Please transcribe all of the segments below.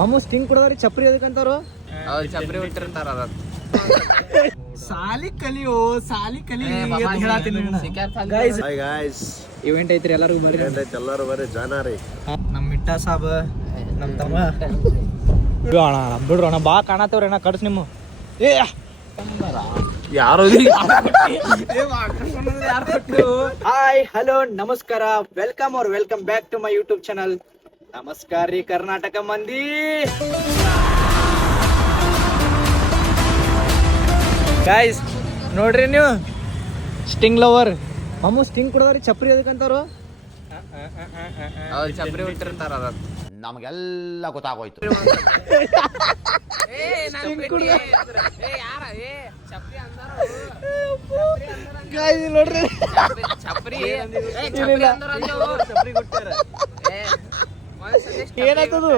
ಅಮ್ಮ ಸ್ಟಿಂಗ್ ಕುಡದ್ರಿ ಚಪ್ರಿ ಅದಕ್ಕಂತಾರು ಅವ್ರು ಚಪ್ರಿ ಬಿಟ್ಟಿರ್ತಾರ ಅದ ಸಾಲಿ ಕಲಿಯೋ ಸಾಲಿ ಕಲಿ ಗಾಯ್ಸ್ ಇವೆಂಟ್ ಐತ್ರಿ ಎಲ್ಲರಿಗೂ ಬರ್ರಿ ಎಲ್ಲರೂ ಬರ್ರಿ ಜಾನಾರಿ ನಮ್ ಮಿಟ್ಟ ಸಾಬ್ ನಮ್ ತಮ್ಮ ಬಿಡ್ರು ಅಣ್ಣ ಬಾ ಕಾಣತ್ತವ್ರಿ ಅಣ್ಣ ಕಡ್ಸ್ ನಿಮ್ಮ ಏ ಯಾರು ಹಾಯ್ ಹಲೋ ನಮಸ್ಕಾರ ವೆಲ್ಕಮ್ ಅವ್ರ welcome back to my YouTube channel ನಮಸ್ಕಾರ ರೀ ಕರ್ನಾಟಕ ಮಂದಿ ಗೈಸ್ ನೋಡ್ರಿ ನೀವು ಸ್ಟಿಂಗ್ ಲವರ್ ಅಮ್ಮ ಸ್ಟಿಂಗ್ ಕುಡದ್ರಿ ಚಪ್ರಿ ಅದಕ್ಕಂತಾರು ಅವ್ರು ಚಪ್ರಿ ಬಿಟ್ಟಿರ್ತಾರ ಅದ ನಮಗೆಲ್ಲ ಗೊತ್ತಾಗೋಯ್ತು ಗೈಸ್ ನೋಡ್ರಿ ಚಪ್ರಿ ಏನಾಗ್ತದು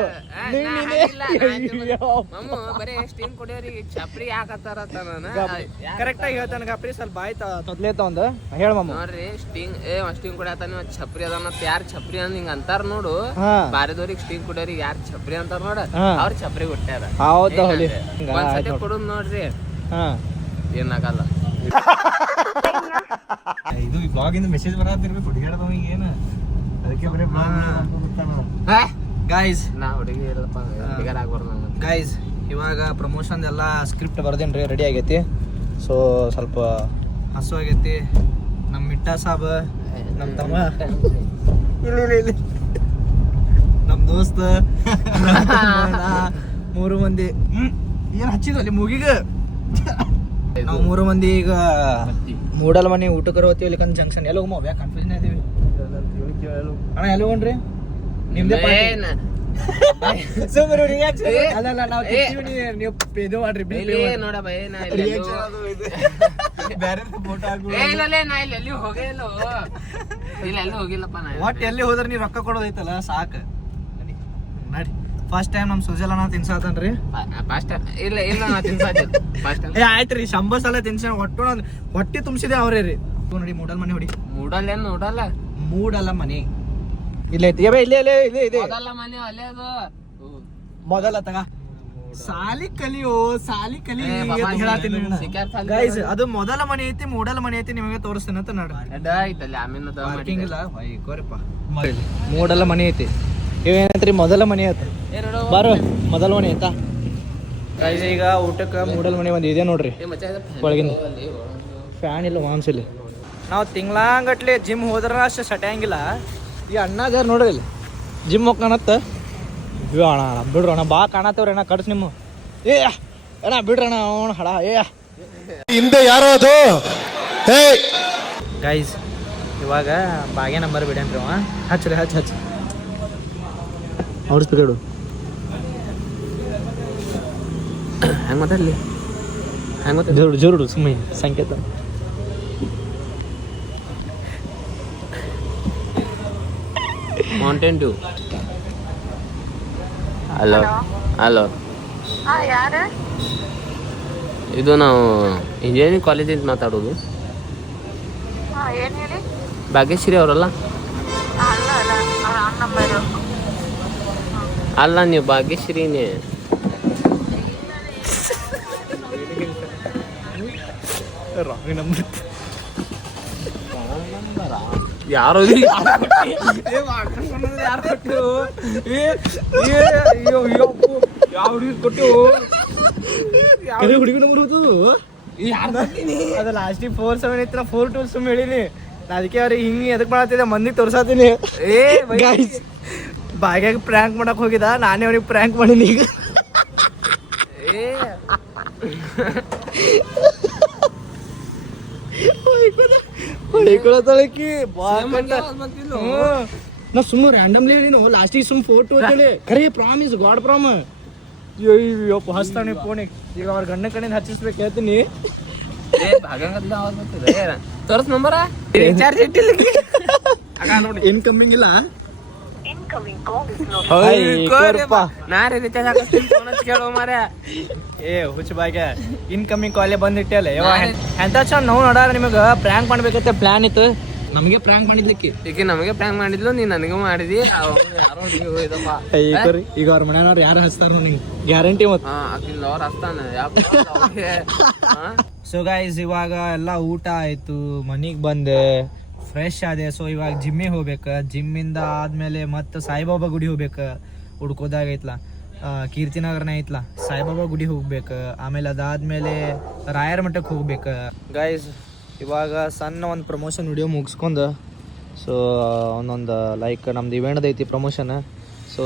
ಬರೀ ಸ್ಟೀಮ್ ಕುಡಿಯೋರಿಗೆ ಚಪ್ರಿ ಯಾಕತ್ತಾರ ಕರೆಕ್ಟ್ ಆಗಿ ಹೇಳ್ತಾನ ಗಪ್ರಿ ಸ್ವಲ್ಪ ಬಾಯ್ ತೊದ್ಲೇತ ಒಂದ್ ಹೇಳ ಮಮ್ಮ ನೋಡ್ರಿ ಸ್ಟೀಮ್ ಕುಡಿಯತಾನ ಚಪ್ರಿ ಅದ ಯಾರ್ ಚಪ್ರಿ ಅಂದ್ ಹಿಂಗ ಅಂತಾರ ನೋಡು ಬಾರಿದವ್ರಿಗೆ ಸ್ಟೀಮ್ ಕುಡಿಯೋರಿಗೆ ಯಾರ್ ಚಪ್ರಿ ಅಂತಾರ ನೋಡ ಅವ್ರ ಚಪ್ರಿ ಹುಟ್ಟ್ಯಾರ ಹೌದಾ ಹೊಲಿ ಒಂದ್ಸತಿ ಕುಡುದ್ ನೋಡ್ರಿ ಏನಾಗಲ್ಲ ಇದು ಬ್ಲಾಗಿಂದ ಮೆಸೇಜ್ ಬರತ್ತಿರ್ಬೇಕು ಹುಡುಗಿಯರ್ದವ ಏನು ಅದಕ್ಕೆ ಬರೀ ಗೈಸ್ ನಾ ಹುಡುಗಿ ಇರಪ್ಪ ಹುಡುಗರ ಆಗ್ಬಾರ್ದು ಗೈಸ್ ಇವಾಗ ಪ್ರಮೋಷನ್ ಎಲ್ಲ ಸ್ಕ್ರಿಪ್ಟ್ ಬರ್ದೇನ್ರಿ ರೆಡಿ ಆಗೈತಿ ಸೊ ಸ್ವಲ್ಪ ಹಸು ಆಗೈತಿ ನಮ್ಮ ಮಿಟ್ಟ ಸಾಬ್ ನಮ್ಮ ತಮ್ಮ ಇಲ್ಲಿ ನಮ್ಮ ದೋಸ್ತ ಮೂರು ಮಂದಿ ಏನು ಹಚ್ಚಿದ ಅಲ್ಲಿ ಮುಗಿಗ ನಾವು ಮೂರು ಮಂದಿ ಈಗ ಮೂಡಲ್ ಮನೆ ಊಟಕ್ಕೆ ಹೋಗ್ತೀವಿ ಇಲ್ಲಿಕಂದ್ ಜಂಕ್ಷನ್ ಎಲ್ಲ ಹೋಗಮ್ಮ ಬ್ಯಾ ಕನ್ಫ್ಯೂಷನ್ ಇದೀವಿ ಅಣ್ಣ ಎಲ್ಲ ಹೋಗ್ರಿ ನಿಮ್ದೇ ಅಲ್ಲ ನಾವು ನೀವು ಇದು ಮಾಡ್ರಿ ನೋಡ ಬೈ ನಾ ಬೇರೆ ಫೋಟೋ ನಾ ಇಲ್ಲಿ ಹೋಗೇ ಇಲ್ಲ ಎಲ್ಲಿ ಹೋಗಿಲ್ಲಪ್ಪ ನಾ ಒಟ್ಟು ಎಲ್ಲಿ ಹೋದ್ರೆ ನೀವು ರೊಕ್ಕ ಕೊಡೋದೈತಲ್ಲ ಸಾಕು ನಡಿ ಫಸ್ಟ್ ಟೈಮ್ ನಮ್ ಸುಜಲ್ ಅಣ್ಣ ತಿನ್ಸಾತನ್ರಿ ಇಲ್ಲ ಇಲ್ಲ ನಾ ತಿನ್ಸಾತಿಲ್ಲ ಫಸ್ಟ್ ಏ ಆಯ್ತ್ರಿ ಶಂಬರ್ ಸಲ ತಿನ್ಸ ಒಟ್ಟು ಹೊಟ್ಟಿ ತುಂಬಿಸಿದೆ ಅವ್ರೇ ರೀ ನೋಡಿ ಮೂಡಲ್ ಮನೆ ಹೊಡಿ ಮೂಡಲ್ಲ ಏನ್ ನೋಡಲ್ಲ ಮೂಡಲ್ಲ ಮನೆ ಇಲ್ಲ ಐತಿ ಇಲ್ಲೇ ಇಲ್ಲೇ ಇದೆ ಇದೆ ಮೊದಲ ಮನೆ ಅಲ್ಲೇ ಅದು ಮೊದಲ ತಗ ಸಾಲಿ ಕಲಿಯೋ ಸಾಲಿ ಕಲಿ ಗೈಸ್ ಅದು ಮೊದಲ ಮನೆ ಐತಿ ಮೂಡಲ ಮನೆ ಐತಿ ನಿಮಗೆ ತೋರಿಸ್ತೇನೆ ಅಂತ ನೋಡ್ರಿ ಐತಲ್ಲ ಪಾರ್ಕಿಂಗ್ ಇಲ್ಲ ಕೋರಿಪ್ಪ ಮೂಡಲ ಮನೆ ಐತಿ ಇವೇನೈತ್ರಿ ಮೊದಲ ಮನೆ ಐತಿ ಬಾರೋ ಮೊದಲ ಮನೆ ಐತಾ ಗೈಸ್ ಈಗ ಊಟಕ್ಕೆ ಮೂಡಲ್ ಮನೆ ಒಂದು ಇದೆ ನೋಡ್ರಿ ಒಳಗಿಂದ ಫ್ಯಾನ್ ಇಲ್ಲ ವಾನ್ಸಿಲ್ಲ ನಾವು ತಿಂಗ್ಳಾಂಗಟ್ಲೆ ಜಿಮ್ ಹೋದ್ರ ಅಷ್ಟು ಸಟ್ಯಾಂಗಿಲ್ಲ ಈ ಅಣ್ಣಾಗ ನೋಡ್ರಿ ಇಲ್ಲಿ ಜಿಮ್ ಹೋಗ್ಕಾಣತ್ತ ಇವ ಅಣ್ಣ ಬಿಡ್ರಿ ಅಣ್ಣ ಬಾ ಕಾಣತ್ತವ್ರಿ ಅಣ್ಣ ಕಡ್ಸ್ ನಿಮ್ಮ ಏ ಅಣ್ಣ ಬಿಡ್ರಿ ಅಣ್ಣ ಅವನು ಹಡ ಏ ಹಿಂದೆ ಯಾರೋ ಅದು ಗೈಸ್ ಇವಾಗ ಬಾಗೆ ನಂಬರ್ ಬಿಡೇನ್ರಿ ಅವ ಹಚ್ಚ್ರಿ ಹಚ್ಚ ಅವ್ರ ಸ್ಪೀಕರ್ ಹೆಂಗ್ ಮಾತಾಡ್ಲಿ ಜೋರು ಸುಮ್ಮನೆ ಸಂಕೇತ ಮೌಂಟೇನ್ ಡ್ಯೂ ಹಲೋ ಹಲೋ ಇದು ನಾವು ಇಂಜಿನಿಯರಿಂಗ್ ಕಾಲೇಜಿಂದ ಮಾತಾಡೋದು ಭಾಗ್ಯಶ್ರೀ ಅವರಲ್ಲ ಅಲ್ಲ ನೀವು ಭಾಗ್ಯಶ್ರೀನೇ ಯಾರು ಹುಡುಗಿ ನಂಬರ್ ಅದ ಲಾಸ್ಟಿಗೆ 47 ಇತ್ತು 42 ಸುಮ್ಮ ಹೇಳಿನಿ ಅದಕ್ಕೆ ಅವ್ರಿಗೆ ಹಿಂಗೆ ಎದಕ್ ಮಾಡತ್ತಿದ್ದೆ ಮಂದಿಗೆ ತೋರ್ಸಾತೀನಿ ಗೈಸ್ ಬಾಗ್ಯಾಗ ಪ್ರ್ಯಾಂಕ್ ಮಾಡಕ್ ಹೋಗಿದ ನಾನೇ ಅವ್ರಿಗೆ ಪ್ರ್ಯಾಂಕ್ ಮಾಡೀನಿ ಈಗ ಹೊಯ್ಕೊಳತಳಕಿ ನಾ ಸುಮ್ಮ ರ್ಯಾಂಡಮ್ಲಿ ಹೇಳಿನ ಲಾಸ್ಟಿಗೆ ಸುಮ್ ಫೋಟೋ ಹೇಳಿ ಖರೆ ಪ್ರಾಮಿಸ್ ಗಾಡ್ ಪ್ರಾಮ್ ಅಯ್ಯಪ್ಪ ಹಚ್ತಾನೆ ಫೋನಿಗೆ ಈಗ ಅವ್ರ ಗಂಡ ಕಡೆಯಿಂದ ಹಚ್ಚಿಸ್ಬೇಕು ಹೇಳ್ತೀನಿ ತೋರ್ಸ್ ನಂಬರ ರಿಚಾರ್ಜ್ ಇಟ್ಟಿಲ್ಲ ಇನ್ಕಮಿಂಗ್ ಇಲ್ಲ ನಾರೇ ರಿಚಾರ್ಜ್ ಹಾಕಿಸ್ತೀನಿ ಫೋನ್ ಹಚ್ಚಿ ಕೇಳೋ ಮಾರ್ರೆ ಏ ಹುಚ್ಚ ಬಾಯ್ಗೆ ಇನ್ಕಮಿಂಗ್ ಕಾಲೇ ಬಂದಿಟ್ಟಲ್ಲ ಎಂತ ಚಂದ ನಾವು ನೋಡ ನಿಮಗೆ ಪ್ರ್ಯಾಂಕ್ ಮಾಡ್ಬೇಕಂತ ಪ್ಲಾನ್ ಇತ್ತು ನಮಗೆ ಪ್ರಾಂಕ್ ಮಾಡಿದ್ಲಿಕ್ಕೆ ಈಗ ನಮಗೆ ಪ್ರ್ಯಾಂಕ್ ಮಾಡಿದ್ಲು ನೀ ನನಗೂ ಮಾಡಿದಿ ಯಾರೋ ಹುಡುಗಿ ಹೋಯ್ದಪ್ಪ ಈಗ ಅವ್ರ ಮನೆಯವ್ರು ಯಾರು ಹಚ್ತಾರ ನಿಂಗೆ ಗ್ಯಾರಂಟಿ ಮತ್ತೆ. ಆಕಿಂದ ಅವ್ರು ಹಚ್ತಾನೆ ಸೊ ಗೈಸ್ ಇವಾಗ ಎಲ್ಲ ಊಟ ಆಯ್ತು, ಮನಿಗೆ ಬಂದೆ, ಫ್ರೆಶ್ ಆದೆ. ಸೊ ಇವಾಗ ಜಿಮ್ಮಿಗೆ ಹೋಗ್ಬೇಕು. ಜಿಮ್ಮಿಂದ ಆದ್ಮೇಲೆ ಮತ್ತೆ ಸಾಯಿಬಾಬಾ ಗುಡಿ ಹೋಗ್ಬೇಕು. ಹುಡ್ಕೋದಾಗ ಐತ್ಲ ಕೀರ್ತಿನಗರನೇ ಐತ್ಲ ಸಾಯಿಬಾಬಾ ಗುಡಿ ಹೋಗ್ಬೇಕು. ಆಮೇಲೆ ಅದಾದ್ಮೇಲೆ ರಾಯರ ಮಠಕ್ಕೆ ಹೋಗ್ಬೇಕು. ಗೈಸ್ ಇವಾಗ ಸಣ್ಣ ಒಂದು ಪ್ರಮೋಷನ್ ವಿಡಿಯೋ ಮುಗಿಸ್ಕೊಂಡು ಸೊ ಒಂದೊಂದು ಲೈಕ್ ನಮ್ದು ಇವೆಂಟ್ದು ಐತಿ ಪ್ರಮೋಷನ್. ಸೊ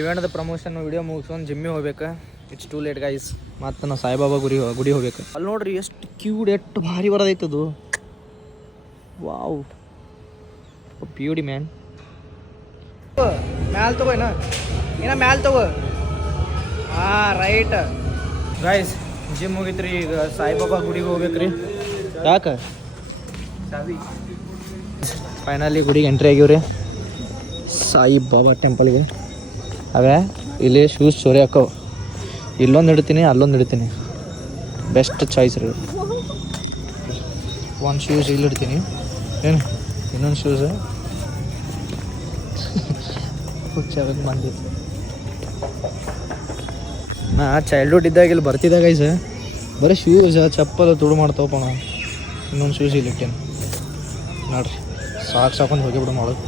ಇವೆಂಟ್ದು ಪ್ರಮೋಷನ್ ವಿಡಿಯೋ ಮುಗಿಸ್ಕೊಂಡು ಜಿಮ್ಮಿಗೆ ಹೋಗ್ಬೇಕು. It's too late guys. ಮತ್ತು ನಾವು ಸಾಯಿಬಾಬಾ ಗುಡಿ ಹೋಗ್ಬೇಕು. ಅಲ್ಲಿ ನೋಡ್ರಿ ಎಷ್ಟು ಕ್ಯೂಡ್, ಎಷ್ಟು ಭಾರಿ ಬರೋದೈತದು. Wow beauty man. ಮ್ಯಾಲ್ ತಗೋ ಏನ ಮ್ಯಾಲ್ ತಗೋ. ರೈಟ್ ಗೈಸ್ ಜಿಮ್ ಹೋಗಿತ್ರಿ. ಈಗ ಸಾಯಿಬಾಬಾ ಗುಡಿಗೆ ಹೋಗ್ಬೇಕ್ರಿ. ಯಾಕೆ ಫೈನಲಿ ಗುಡಿಗೆ ಎಂಟ್ರಿ ಆಗಿವ್ರಿ ಸಾಯಿಬಾಬಾ ಟೆಂಪಲ್ಗೆ. ಅವೇ ಇಲ್ಲಿ ಶೂಸ್ ಚೋರಿ ಹಾಕವು. ಇಲ್ಲೊಂದು ಇಡ್ತೀನಿ, ಅಲ್ಲೊಂದು ಇಡ್ತೀನಿ. ಬೆಸ್ಟ್ ಚಾಯ್ಸ್ ರೀ. ಒಂದು ಶೂಸ್ ಇಲ್ಲಿ ಇಡ್ತೀನಿ, ಏನು ಇನ್ನೊಂದು ಶೂಸ್ ಹುಚ್ಚಾಗಕ್ಕೆ ಬಂದಿತ್ತು. ನಾ ಚೈಲ್ಡ್ಹುಡ್ ಇದ್ದಾಗ ಇಲ್ಲಿ ಬರ್ತಿದ್ದಾಗ ಐಸ ಬರೀ ಶೂಸ್ ಚಪ್ಪಲ್ ತುಡು ಮಾಡ್ತಾವಪ್ಪ. ನಾವು ಇನ್ನೊಂದು ಶೂಸ್ ಇಲ್ಲಿ ಇಟ್ಟೇನೆ ನೋಡ್ರಿ. ಸಾಕೊಂಡು ಹೋಗಿಬಿಡು ಮಾಡೋದು.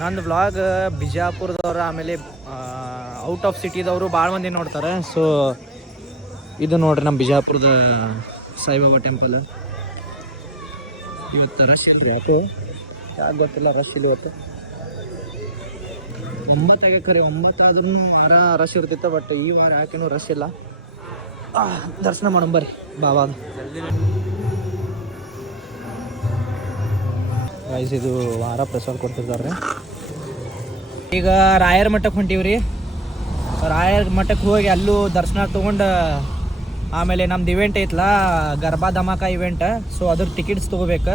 ನಂದು ವ್ಲಾಗ್ ಬಿಜಾಪುರದವ್ರು ಆಮೇಲೆ ಔಟ್ ಆಫ್ ಸಿಟಿದವರು ಭಾಳ ಮಂದಿ ನೋಡ್ತಾರೆ. ಸೊ ಇದು ನೋಡ್ರಿ ನಮ್ಮ ಬಿಜಾಪುರದ ಸಾಯಿಬಾಬಾ ಟೆಂಪಲ್. ಇವತ್ತು ರಶ್ ಇಲ್ರಿ, ಯಾಕೋ ಯಾಕೆ ಗೊತ್ತಿಲ್ಲ ರಶ್ ಇಲ್ಲಿ ಇವತ್ತು. 9 ಖರೆ 9 ಆದ್ರೂ ರಶ್ ಇರ್ತಿತ್ತು. ಬಟ್ ಈ ವಾರ ಯಾಕೇನೋ ರಶ್ ಇಲ್ಲ. ದರ್ಶನ ಮಾಡೋಣ ಬರ್ರಿ ಬಾಬಾ. ಗೈಸ್ ಇದು ವಾರ ಪ್ರಸಾದ ಕೊಡ್ತಿದ್ದಾರೆ. ಈಗ ರಾಯರ ಮಠಕ್ಕೆ ಹೊಂಟೀವ್ರಿ. ರಾಯರ ಮಠಕ್ಕೆ ಹೋಗಿ ಅಲ್ಲೂ ದರ್ಶನ ತೊಗೊಂಡು ಆಮೇಲೆ ನಮ್ದು ಇವೆಂಟ್ ಐತ್ಲ ಗರ್ಭಾ ಧಮಾಕ ಇವೆಂಟ್. ಸೊ ಅದ್ರ ಟಿಕೆಟ್ಸ್ ತೊಗೋಬೇಕು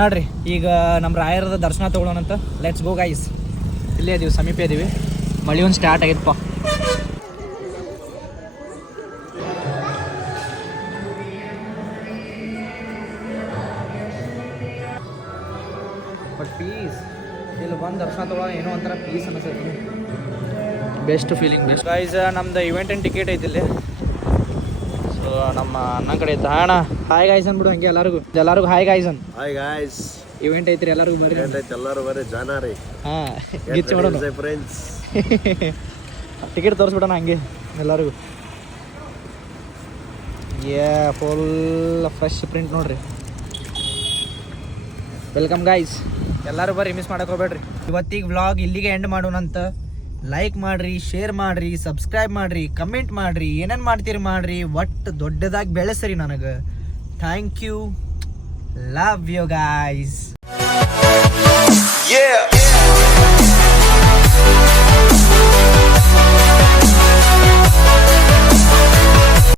ನೋಡ್ರಿ. ಈಗ ನಮ್ಮ ರಾಯರದ ದರ್ಶನ ತೊಗೊಳೋಣಂತ. Let's go guys. ಇಲ್ಲೇ ಇದೀವಿ, ಸಮೀಪ ಇದೀವಿ. ಮಳೆ ಒಂದು ಸ್ಟಾರ್ಟ್ ಆಗೈತಪ್ಪ. ಬಟ್ ಪೀಸ್ ಇಲ್ಲಿ ಬಂದು ದರ್ಶನ ತೊಗೊಳ್ಳೋ ಏನೋ ಒಂಥರ ಪೀಸ್ ಅನಿಸ್ತೈತಿ. Best feeling. ಬೆಸ್ಟ್ ಗೈಸ್ ನಮ್ದು ಇವೆಂಟಿನ ಟಿಕೆಟ್ ಐತಿ. ಸೊ ನಮ್ಮ ಅಣ್ಣ ಕಡೆ ಐತೆ. ಅಣ್ಣ ಹಾಯ್ ಗಾಯ್ಸ್ ಅಂದ್ಬಿಡು ಹಂಗೆ ಎಲ್ಲರಿಗೂ ಹಾಯ್ ಗಾಯ್ಸ್ ಅನ್. ಹಾಯ್ ಗಾಯ್ಸ್, ಇವೆಂಟ್ ಐತ್ರಿ, ಎಲ್ಲರಿಗೂ ಬರ್ರಿ. ಎಲ್ಲರೂ ಬರ್ರಿ, ಜಾನ ರೀ. ಹಾಂ ಗಿಚ್ಚ ಮಾಡೋಣ ಫ್ರೆಂಡ್ಸ್. ಟಿಕೆಟ್ ತೋರಿಸ್ಬಿಡೋಣ ಹಂಗೆ ಎಲ್ಲರಿಗೂ. ಫುಲ್ ಫ್ರೆಶ್ ಪ್ರಿಂಟ್ ನೋಡ್ರಿ. ವೆಲ್ಕಮ್ ಗೈಸ್, ಎಲ್ಲರೂ ಬರ್ರಿ, ಮಿಸ್ ಮಾಡಕ್ಕೆ ಹೋಗ್ಬೇಡ್ರಿ. ಇವತ್ತಿಗೆ ವ್ಲಾಗ್ ಇಲ್ಲಿಗೆ ಎಂಡ್ ಮಾಡೋಣಂತ. ಲೈಕ್ ಮಾಡ್ರಿ, ಶೇರ್ ಮಾಡ್ರಿ, ಸಬ್ಸ್ಕ್ರೈಬ್ ಮಾಡ್ರಿ, ಕಮೆಂಟ್ ಮಾಡ್ರಿ, ಏನೇನು ಮಾಡ್ತೀರಿ ಮಾಡ್ರಿ. ಒಟ್ಟು ದೊಡ್ಡದಾಗಿ ಬೆಳೆಸ್ರಿ ನನಗೆ. Thank you, love you guys. Yeah.